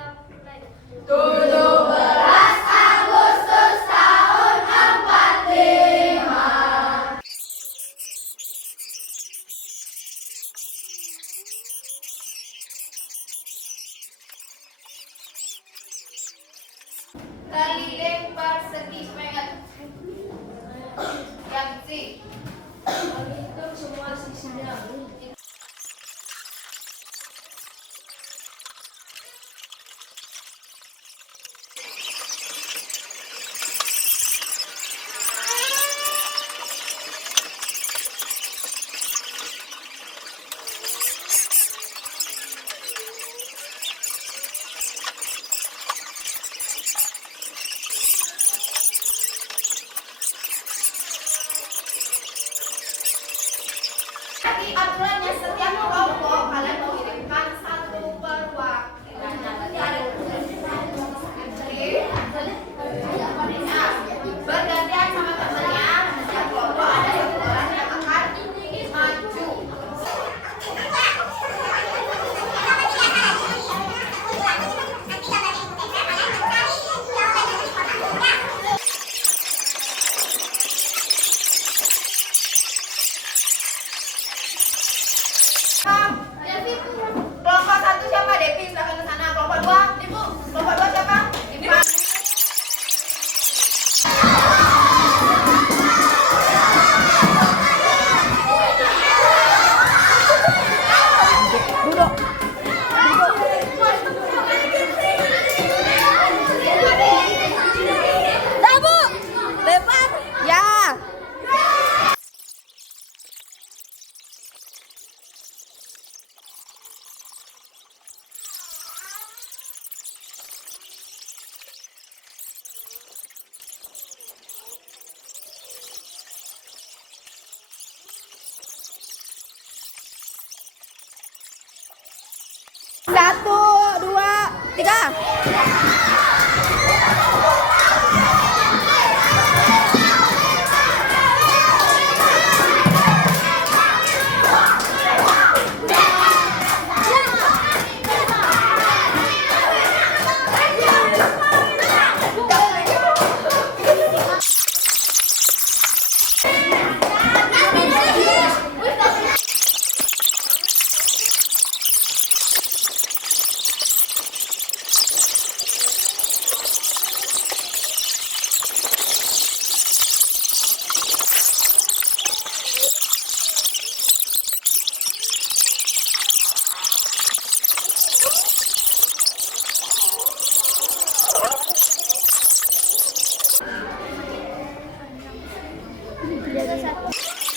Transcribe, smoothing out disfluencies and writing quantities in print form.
17 Agustus tahun 45. Tali lempar segi semangat. Yang C. Menghitung semua sisinya. Jadi aturannya setiap kelompok kalian mengirimkan satu perwakilan. Nanti ada bergantian sama temannya. Setiap kelompok ada satu orang yang akan maju. Kelompok 1 siapa? Devi, silakan ke sana. Kelompok 2, Ibu. Kelompok 2 siapa? Ibu. Satu, dua, tiga. Satu.